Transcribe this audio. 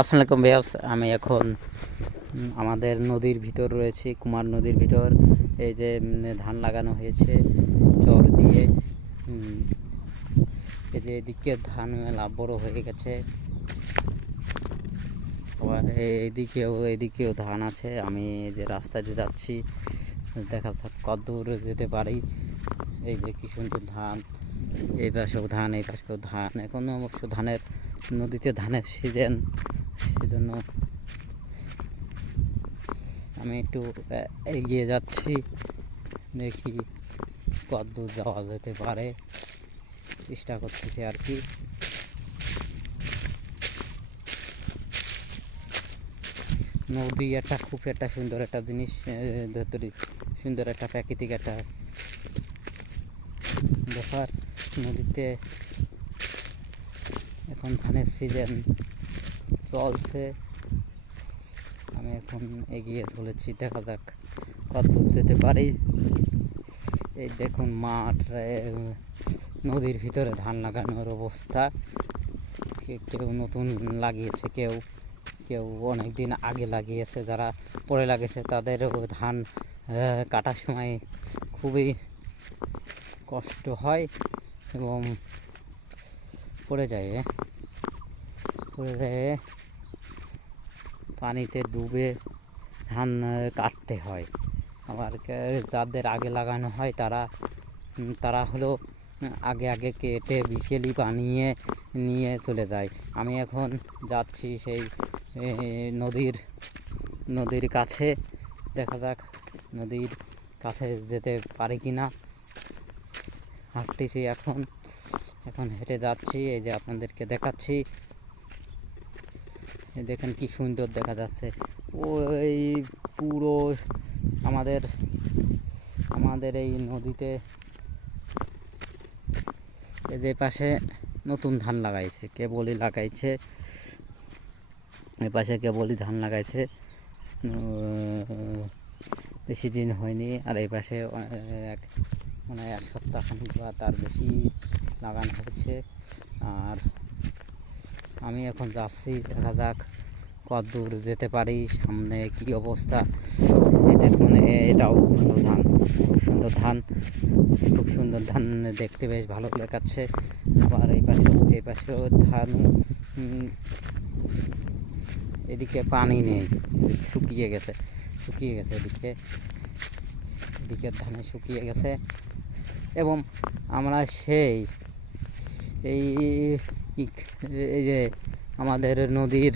আসসালামু আলাইকুম ভিউয়ার্স, আমি এখন আমাদের নদীর ভিতর রয়েছি, কুমার নদীর ভিতর। এই যে ধান লাগানো হয়েছে চর দিয়ে। এই যে এদিকে ধান মেলা বড় হয়ে গেছে, আবার এদিকেও ধান আছে। আমি এই যে রাস্তা দিয়ে যাচ্ছি, দেখা যাক কত দূর যেতে পারি। এই যে কি সুন্দর ধান, এই পাশেও ধান, এই পাশেও ধান। এখন অবশ্য নদীতে ধানের সিজন, সেজন্য আমি একটু এগিয়ে যাচ্ছি, দেখি কত দূর যাওয়া যেতে পারে, চেষ্টা করতেছি আর কি। নদী খুব একটা সুন্দর একটা জিনিস, সুন্দর একটা প্রাকৃতিক একটা ব্যাপার। নদীতে এখন ধানের সিজন চলছে, আমি এখন এগিয়ে চলেছি, দেখা যাক কত দূর যেতে পারি। এই দেখুন মাঠ, নদীর ভিতরে ধান লাগানোর অবস্থা। কেউ নতুন লাগিয়েছে, কেউ অনেক দিন আগে লাগিয়েছে। যারা পরে লাগিয়েছে তাদের ধান কাটার সময় খুবই কষ্ট হয় এবং পড়ে যায় পানিতে ডুবে ধান কাটতে হয়। আবার যাদের আগে লাগানো হয় তারা হলো আগে কেটে বিশেলি বানিয়ে নিয়ে চলে যায়। আমি এখন যাচ্ছি সেই নদীর কাছে, দেখা যাক নদীর কাছে যেতে পারি কি না। হাঁটতেছি, এখন হেঁটে যাচ্ছি। এই যে আপনাদেরকে দেখাচ্ছি, দেখেন কি সুন্দর দেখা যাচ্ছে। ওই পুরো আমাদের এই নদীতে এই যে পাশে নতুন ধান লাগাইছে, কেবলই লাগাইছে, এই পাশে কেবলই ধান লাগাইছে, বেশি দিন হয়নি। আর এই পাশে এক সপ্তাহ খানিক বা তার বেশি লাগানো হয়েছে। আর আমি এখন যাচ্ছি, দেখা যাক কত দূর যেতে পারি, সামনে কি অবস্থা। এই দেখুন, এটাও ভালো ধান, খুব সুন্দর ধান, দেখতে বেশ ভালো দেখাচ্ছে। আবার এই পাশেও ধান, এদিকে পানি নেই, শুকিয়ে গেছে এদিকে ধানে শুকিয়ে গেছে। এবং আমরা এই যে আমাদের নদীর